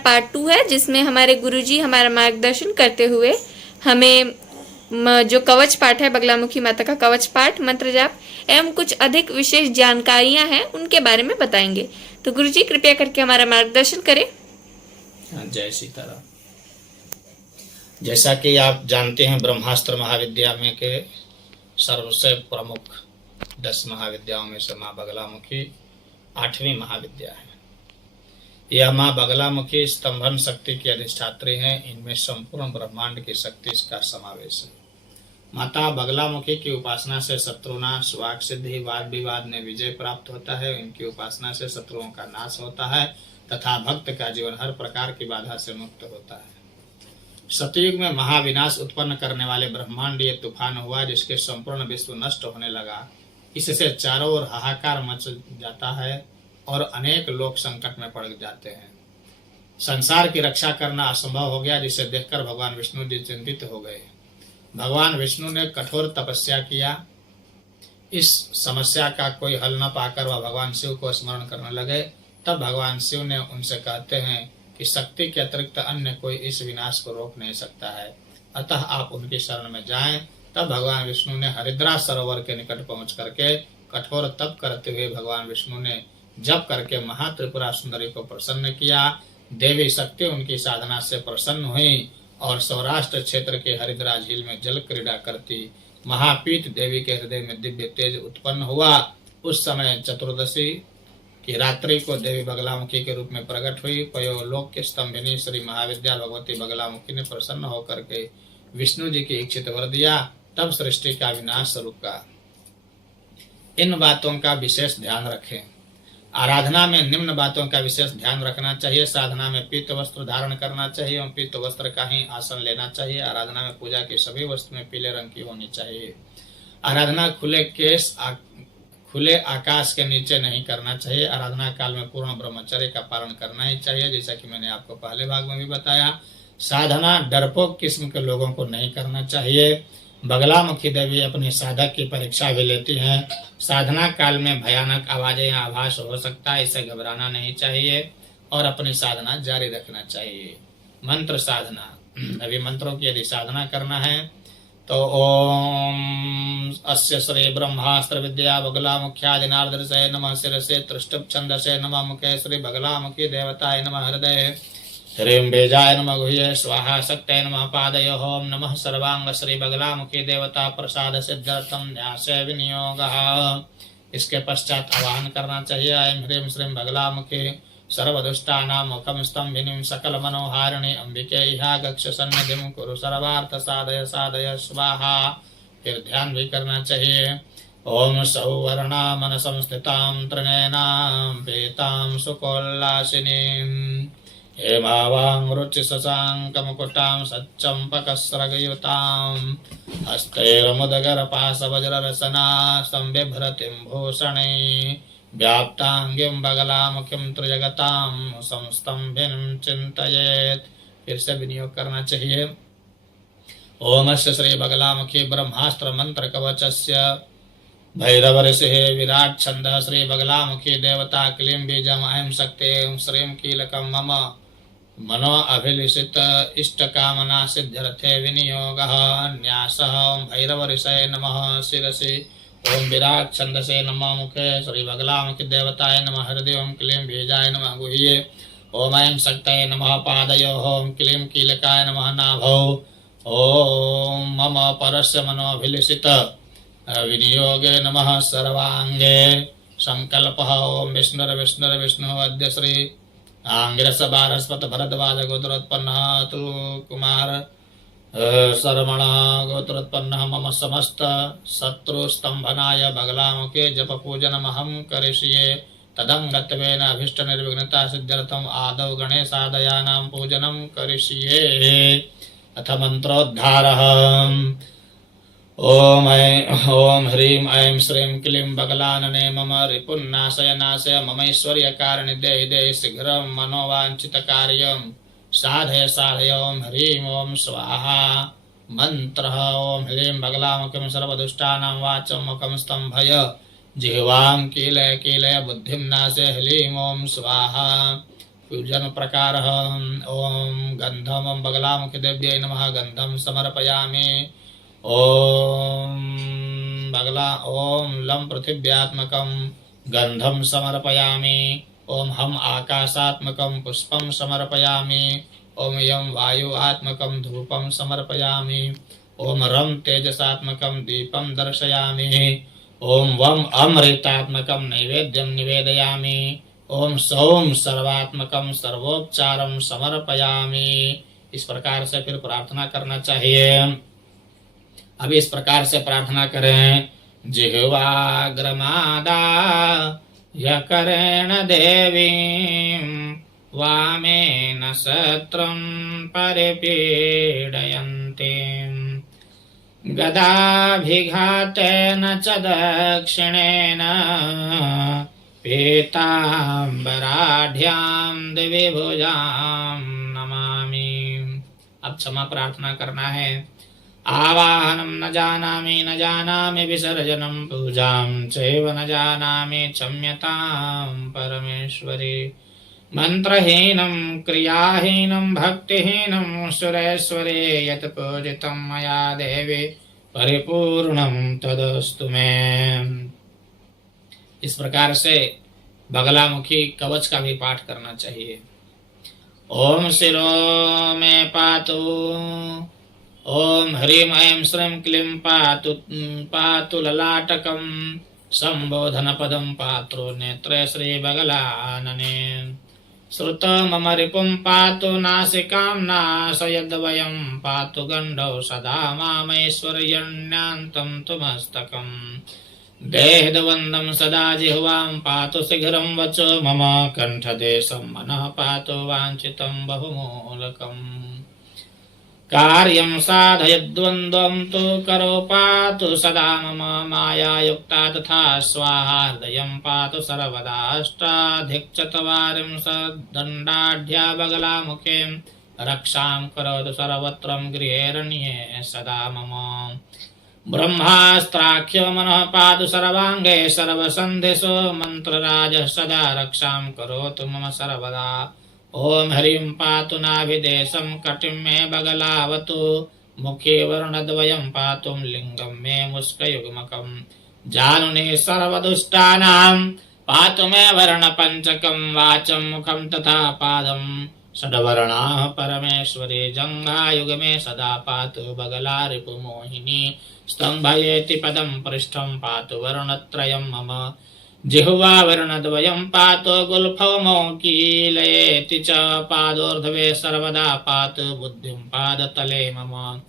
Part 2 है, जिसमें हमारे गुरुजी हमारा मार्गदर्शन करते हुए हमें जो कवच पाठ है, बगलामुखी माता का कवच पाठ, मंत्र जाप एवं कुछ अधिक विशेष जानकारियां हैं उनके बारे में बताएंगे। तो गुरुजी कृपया करके हमारा मार्गदर्शन करें। जय सीताराम। जैसा कि आप जानते हैं, ब्रह्मास्त्र महाविद्या में के सर्वसे प्रमुख 10 महाविद्याओं में से माँ बगलामुखी 8वीं महाविद्या है। यह माँ बगलामुखी स्तंभन शक्ति की अधिष्ठात्री है। इनमें संपूर्ण ब्रह्मांड की शक्ति का समावेश है। माता बगलामुखी की उपासना से शत्रुनाश, वाक सिद्धि, वाद विवाद में विजय प्राप्त होता है। इनकी उपासना से शत्रुओं का नाश होता है तथा भक्त का जीवन हर प्रकार की बाधा से मुक्त होता है। सतयुग में महाविनाश उत्पन्न करने वाले ब्रह्मांडीय तूफान हुआ, जिसके संपूर्ण विश्व नष्ट होने लगा। इससे चारों ओर हाहाकार मच जाता है और अनेक लोग संकट में पड़ जाते हैं। संसार की रक्षा करना असंभव हो गया, जिसे देखकर भगवान विष्णु जी चिंतित हो गए। भगवान विष्णु ने कठोर तपस्या किया। इस समस्या का कोई हल न पाकर वह भगवान शिव को स्मरण करने लगे। तब भगवान शिव ने उनसे कहते हैं कि शक्ति के अतिरिक्त अन्य कोई इस विनाश को रोक नहीं सकता है, अतः आप उनकी शरण में जाएं। तब भगवान विष्णु ने हरिद्रा सरोवर के निकट पहुंच करके कठोर तप करते हुए भगवान विष्णु ने जप करके महात्रिपुरा सुंदरी को प्रसन्न किया। देवी शक्ति उनकी साधना से प्रसन्न हुई और सौराष्ट्र क्षेत्र के हरिद्रा झील में जल क्रीड़ा करती महापीठ देवी के हृदय में दिव्य तेज उत्पन्न हुआ। उस समय चतुर्दशी की रात्रि को देवी बगलामुखी के रूप में प्रकट हुई। पयोलोक के स्तंभिनी श्री महाविद्या भगवती बगलामुखी ने प्रसन्न होकर के विष्णु जी की इच्छित वर दिया। तब सृष्टि का विनाश रुका। इन बातों का विशेष ध्यान रखें। आराधना में निम्न बातों का विशेष ध्यान रखना चाहिए। साधना में पीत वस्त्र धारण करना चाहिए एवं पीत वस्त्र का ही आसन लेना चाहिए। आराधना में पूजा की सभी वस्तुएं पीले रंग की होनी चाहिए। आराधना खुले आकाश के नीचे नहीं करना चाहिए। आराधना काल में पूर्ण ब्रह्मचर्य का पालन करना ही चाहिए, जैसा कि मैंने आपको पहले भाग में भी बताया। साधना डरपोक किस्म के लोगों को नहीं करना चाहिए। बगलामुखी देवी अपने साधक की परीक्षा भी लेती हैं। साधना काल में भयानक आवाजें या आभास हो सकता है, इससे घबराना नहीं चाहिए और अपनी साधना जारी रखना चाहिए। मंत्र साधना। अभी मंत्रों की यदि साधना करना है तो ओम अस्य श्री ब्रह्मास्त्र विद्या बगलामुख्यादिनार्दसे नमः शिरसे त्रिष्टुप छंदसे नमः मुखे श्री बगलामुखी देवताय नमः हृदये ह्रीं बीजाय नमः गुह्ये स्वाहा शक्तये नमः पादयो ओम नमः सर्वांग श्री बगलामुखी देवता प्रसाद सिद्ध्यर्थम न्यासे विनियोगः। इसके पश्चात आवाहन करना चाहिए। ऐं ह्रीं श्रीं बगलामुखी सर्वदुष्टानां मुखं स्तंभिनीं सकल मनोहारिणी अंबिके इहा गक्ष सन्निधिं कुरु सर्वार्थ साधय साधय स्वाहा। फिर ध्यान भी करना चाहिए। ओम सौवर्णा मन संस्थितां त्रिनयनां पीतां सुकोल्लासिनीं हेमावां रुचि शशाङ्कमुकुटां सच्चम्पकस्रगयुतां हस्तैर्मुदगरपाशवज्ररसना संबिभ्रतिं भूषणे व्याप्तांगिं बगलामुखीं त्रिजगतां संस्तंभिनीं चिंतयेत्। फिर से विनियोग करना चाहिए। ओम श्री बगलामुखी ब्रह्मास्त्र मंत्र कवचस्य भैरव ऋषि विराट छंद श्री बगलामुखी देवता क्लीं बीजम ऐं शक्ति श्रीं कीलकं मम मनो अभिलिषित इष्ट कामना सिद्ध्यर्थे विनियोगः। न्यासः भैरव ऋषये नमः शिरसि ओम विराट छंदसे नमः मुखे श्री बगलामुखी देवताय नमः हृदय ओम क्लीं बीजाय नमः गुह्ये ओम ऐं शक्तये नमः पादयो ओम क्लीं कीलकाय नमः नाभौ ओम मम परस्य मनोभिलिषित विनियोगे नमः सर्वांगे संकल्पः ओम विष्णु अद्य श्री आंगिरस बारस्पत भरद्वाज गोत्रोत्पन्नः तु कुमार शरमण गोत्रोत्पन्नः मम समस्त शत्रु स्तंभनाय बगलामुखे जप पूजनमहं करिष्ये। तदंगत्वेन अभीष्ट निर्विघ्नता सिद्ध्यर्थम आदौ गणेशादयानां पूजनं करिष्ये। अथ मंत्रोद्धारः। ओम ह्रीं ऐं श्रीं क्लीं बगलानने मम रिपुन्नाशय नाशय ममैश्वर्यकारिणि देहि देहि शीघ्रं मनोवाञ्छितकार्यं साधय साधय। ओम ह्रीं ओम स्वाहा। मंत्रः ओम ह्रीं बगलामुखीं सर्वदुष्टानां वाचं मुखं स्तंभय जिह्वां कीलय कीलय बुद्धिं नाशय ह्रीं ओम स्वाहा। पूजन प्रकार ओम गंधम ओम बगलामुखी देव्यै नमः गंधम समर्पयामि। ओम लम पृथिव्यात्मकं गंधम समर्पयामि। ओम हम आकाशात्मकं पुष्पं समर्पयामि। ओम यम वायु आत्मकं धूपं समर्पयामि। ओम रम तेजसात्मकं दीपं दर्शयामि। ओम वम अमृतात्मकं नैवेद्यं निवेदयामि। ओम सौम सर्वात्मकं सर्वोपचारम समर्पयामि। इस प्रकार से फिर प्रार्थना करना चाहिए। अब इस प्रकार से प्रार्थना करें। जिह्वाग्रमादा यकरेण देवीं वामेन शत्रुं परिपीडयन्ति गदाभिघातेन च दक्षिणेन पीताम्बराढ्यां दिविभुजां नमामि। अब क्षमा प्रार्थना करना है। आवाहनं न जानामि विसर्जनं पूजां चैव न जानामि क्षम्यतां परमेश्वरी। मंत्रहीनं क्रियाहीनं भक्तिहीनं सुरेश्वरे यत् पूजितं मया देवी परिपूर्णं तदस्तु मे। इस प्रकार से बगलामुखी कवच का भी पाठ करना चाहिए। ओम शिरो में पातु। ओम ह्रीं ऐं श्रीं क्लीं पातु ललाटकं संबोधन पदं पात्रो नेत्रे श्री बगलानने। श्रुत मम रिपुं पातु नासिकां नाशयद्वयं पातु गण्डौ सदा मामैश्वर्यण्यान्तं तु मस्तकम्। देहदवन्दं सदा जिह्वां पातु शीघ्रं वचो मम कण्ठदेशं मनः पातु वाञ्छितं बहुमूलकम्। कार्यं साधयद्वन्द्वं तु करो पातु सदा मम मायायुक्ता तथा स्वाहा। हृदयं पातु सर्वदाष्टाधिकचत्वारिंशद्दण्डाढ्या बगलामुखे रक्षां करोतु सर्वत्र गृहेरण्ये सदा मम। ब्रह्मास्त्राख्यो मनः पातु सर्वाङ्गे सर्वसन्धिषु मन्त्रराजः सदा रक्षां करोतु मम सर्वदा। ओम ह्रीं पातु नाभिदेशं कटिं मे बगलावतु। मुखे वर्णद्वयं पातु लिङ्गं मे मुष्कयुग्मकम्। जानुने सर्वदुष्टानां पातु मे वर्णपञ्चकं वाचं मुखं तथा पादं। षड्वर्णाः परमेश्वरी जङ्घायुगमे सदा पातु बगला रिपुमोहिनी। स्तम्भयेति पदं पृष्ठं पातु वर्णत्रयं मम। जिह्वा वर्णद्वयं पातु गुल्फौ मौकीलयेति च पादोर्ध्वे सर्वदा पातु बुद्धिं पादतले मम।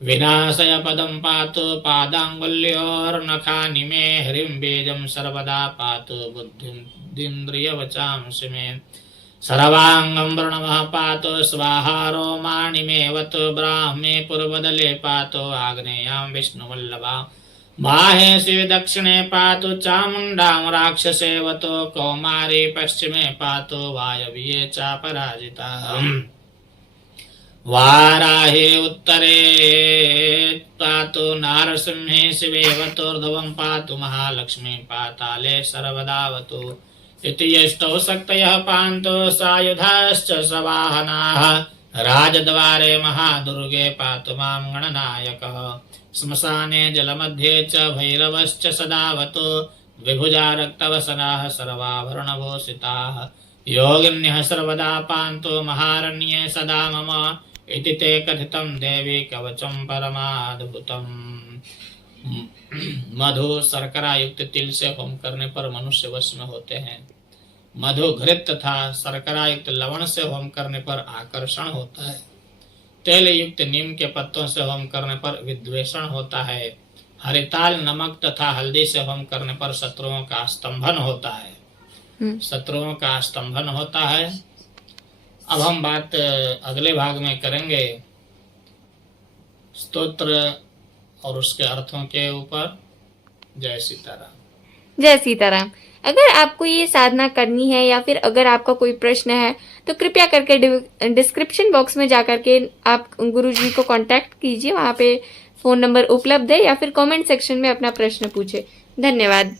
विनाशय पदं पातु पादाङ्गुल्योर्नखानि मे। ह्रीं बीजं सर्वदा पातु बुद्धिन्द्रियवचांसि मे। सर्वाङ्गं व्रणमः पातु स्वाहा रोमाणि मे वतु। ब्राह्मे पूर्वदले पातु आग्नेयां विष्णुवल्लभा। माहेशी दक्षिणे पातु चामुण्डां राक्षसेवतो। कौमारी पश्चिमे पातु वायव्ये चापराजिता। वाराहे उत्तरे पातु नारसिंहे शिवेवतोर्ध्वं पातु महालक्ष्मी पाताले सर्वदावतु। इति यष्टौ शक्तयः पान्तु सायुधाश्च सवाहनाः। राजद्वारे महादुर्गे पातु मां गणनायकः। श्मशाने जलमध्ये च भैरवश्च सदावतु। द्विभुजा रक्तवसनाः सर्वाभरणभूषिताः। योगिन्यः सर्वदा पान्तु महारण्ये सदा मम। इति ते कथितं देवी कवचं परमाद्भुतम्। मधु शर्करा युक्त तिल से होम करने पर मनुष्य वश में होते हैं। मधु घृत तथा शर्करा युक्त लवण से होम करने पर आकर्षण होता है। तेल युक्त नीम के पत्तों से होम करने पर विद्वेषण होता है। हरिताल नमक तथा हल्दी से होम करने पर शत्रुओं का स्तंभन होता है। शत्रुओं का स्तंभन होता है। अब हम बात अगले भाग में करेंगे स्तोत्र और उसके अर्थों के ऊपर। जय सीताराम। जय सीताराम। अगर आपको ये साधना करनी है या फिर अगर आपका कोई प्रश्न है तो कृपया करके डिस्क्रिप्शन बॉक्स में जाकर के आप गुरुजी को कांटेक्ट कीजिए। वहाँ पे फ़ोन नंबर उपलब्ध है, या फिर कमेंट सेक्शन में अपना प्रश्न पूछे। धन्यवाद।